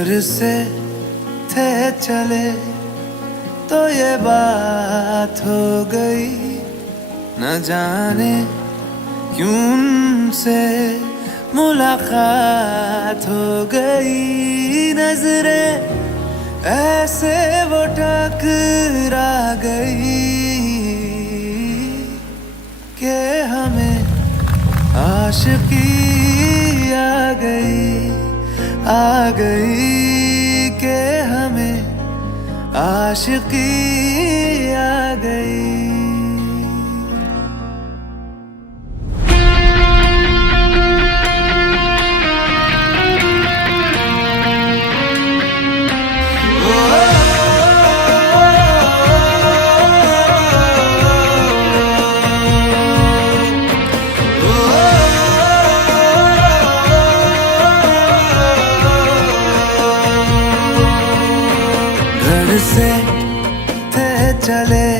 घर से थे चले तो ये बात हो गई, न जाने क्यों उनसे मुलाकात हो गई। नजरें ऐसे वो टकरा गई कि हमें आशिकी आ गई कि हमें आशिकी आ गई। घर से थे चले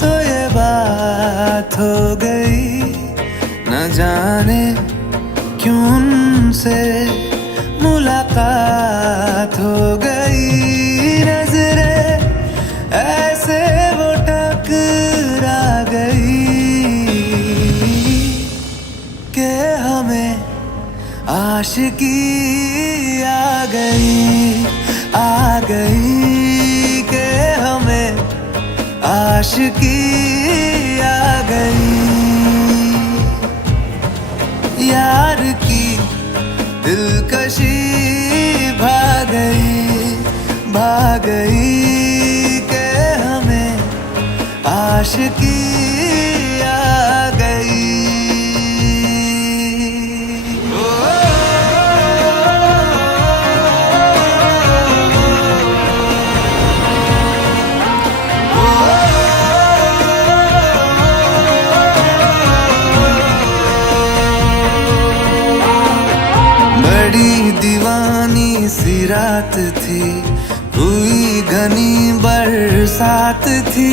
तो ये बात हो गई, न जाने क्यों उनसे मुलाकात हो गई। नजरें ऐसे वो टकरा गई कि हमें आशिकी आ गई कि हमें आशिकी आ गई। यार की दिलकशी भाग गई कि हमें आशिकी आ गई। बड़ी दीवानी सी रात थी, हुई घनी बरसात थी,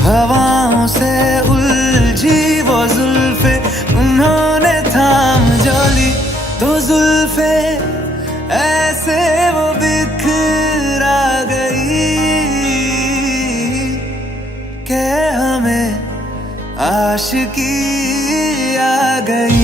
हवाओं से उलझी वो जुल्फे उन्होंने थाम जोली, तो जुल्फे ऐसे वो बिखरा गई कि हमें आशिकी आ गई।